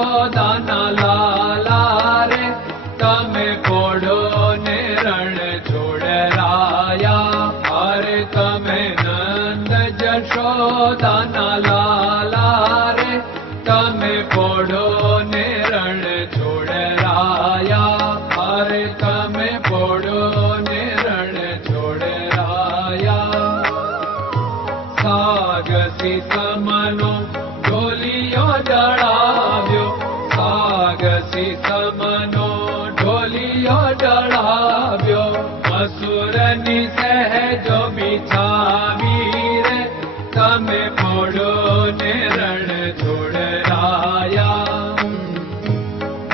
જશોદાના લાલા રે તમે પોડો ને રણ છોડરાયા. અરે તમે નંદ જશોદાના લાલા રે તમે પોડો ને રણ છોડરાયા. અરે તમે પોડો ને રણ છોડરાયા. સાગસી સમનો ઢોલિયો ડળાવ્યો, સાગસી સમનો ઢોલિયો ડળાવ્યો. મસૂરની સહેજો બિછાવી રે તમે પોડો ને રણ છોડરાયા.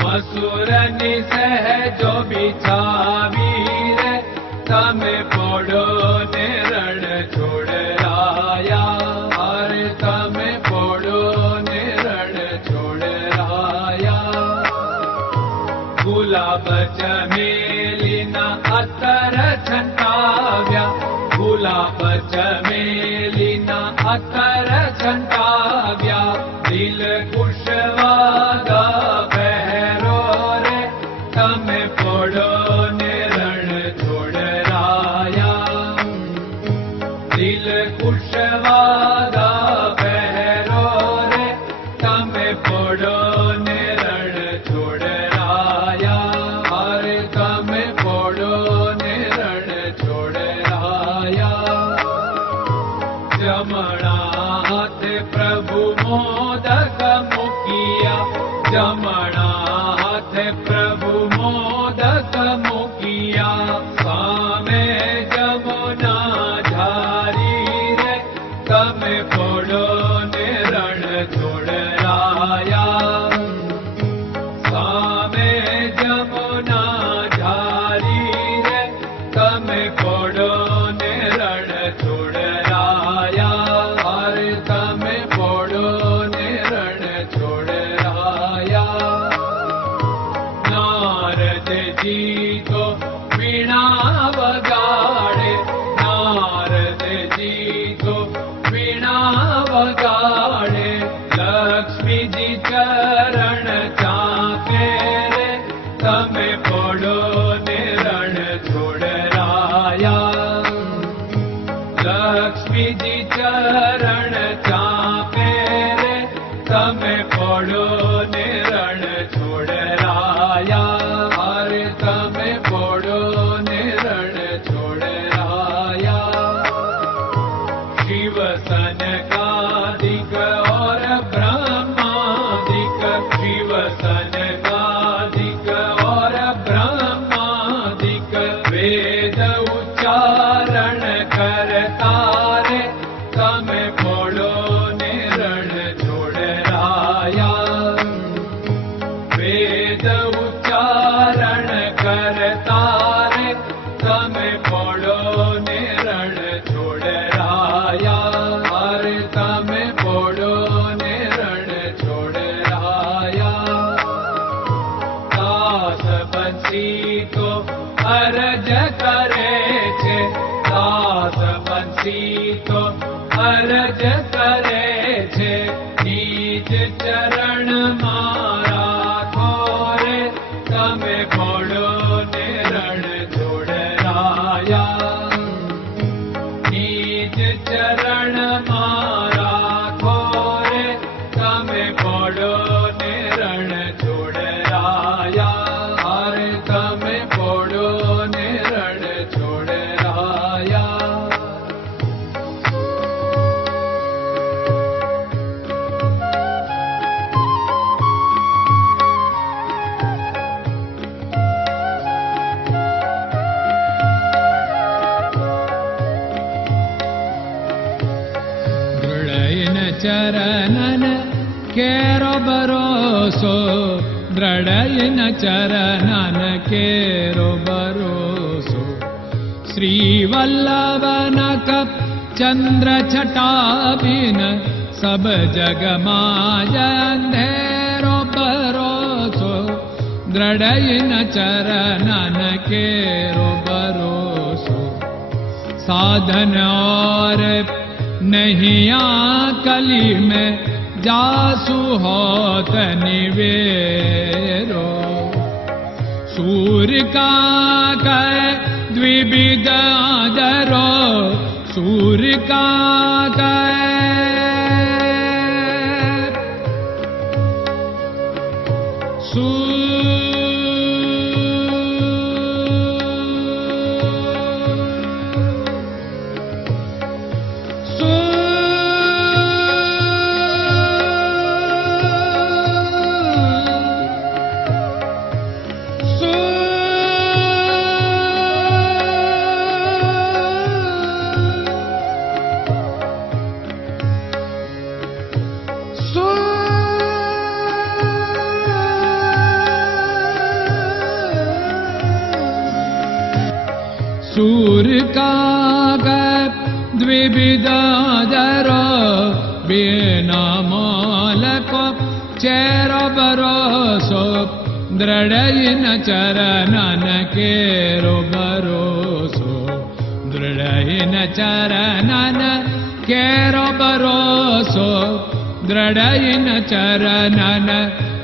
મસૂરની સહેજો બિછાવી રે તમે પોડો ને રણ છોડરાયા. અરે તમે પોડો ને રણ છોડરાયા. ગુલાબ ચમેલીના અત્તર છંટાવ્યા, ગુલાબ ચમેલીના અત્તર છંટાવ્યા. દિલ કુશવાદા પહેરો રે તમે પોડો ને રણ છોડરાયા. દિલ કુશવાદા પહેરો રે તમે પોડો ને રણ છોડરાયા. અરે તમે પોડો ને રણ છોડરાયા. જમણા હાથે પ્રભુ મોદક મૂકિયા, જમણા હાથે પ્રભુ મોદક મૂકિયા. સામે જમુના ઝારી રે તમે પોડો ને રણ છોડરાયા. સામે જમુના ઝારી રે તમે પોડો ને રણ છોડરાયા. અરે તમે પોડો ને રણ છોડરાયા. નારદજી તો વીણા વગાડે, નારદજી તો વીણા વગાડે. લક્ષ્મીજી ચરણ ચાકે રે તમે પોડો ને રણ છોડરાયા. લક્ષ્મીજી ચરણ ચાપે રે તમે પોડો ને રણ છોડરાયા. અરે તમે પોડો ને રણ છોડરાયા. શિવ સનકાદિક और ब्रह्मादिक, शिव सनकादिक और ब्रह्मादिक. वेद उच्चारण करता रे તમે પોડો ને રણ છોડરાયા. વેદ ઉચ્ચારણ કરતા રે તમે પોડો ને રણ છોડરાયા. અરે તમે પોડો ને રણ છોડરાયા. દાસ બંસી તો અરજ કરે છે, દાસ બંસી તો અરજ કરે છે. નીચ ચરણ મારા ખોરે તમે પોડો ને રણ છોડરાયા. નીચ ચરણ મારા ખોરે તમે પોડો ને રણ છોડરાયા. અરે તમે પોડો ને રણ છોડરાયા. ચરણન કેરો ભરોસો, દ્રઢયન ચરણન કેરો ભરોસો. શ્રી વલ્લભન કપ ચંદ્ર છટાબિન સબ જગમાં અંધેરો ભરોસો. દ્રઢયન ચરણન કેરો ભરોસો. साधन और नहीं कली में जासु होत निवेरो। सूर्य का कै द्विविध आदरो, सूर्य का सूर्य का द्विविधादरो, बिना मोल को चेर भरोसो, दृढ़ चरणन केरो भरोसो, दृढ़ चरणन केरो भरोसो, दृढ़ चरणन,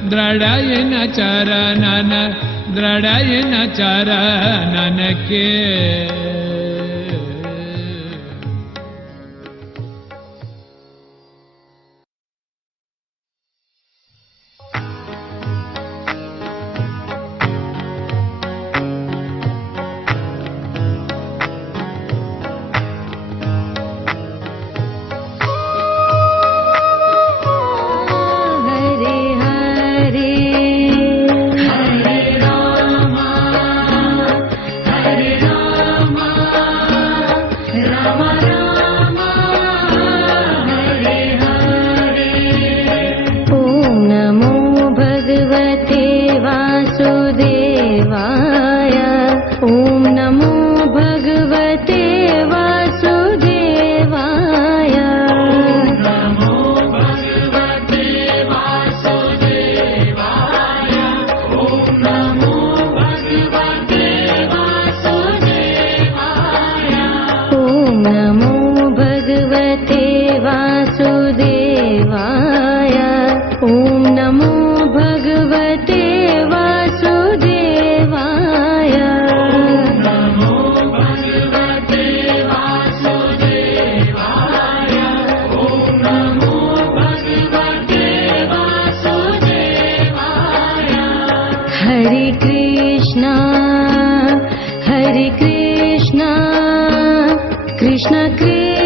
दृढ़ चरणन, दृढ़ चरणन के। Krishna Krishna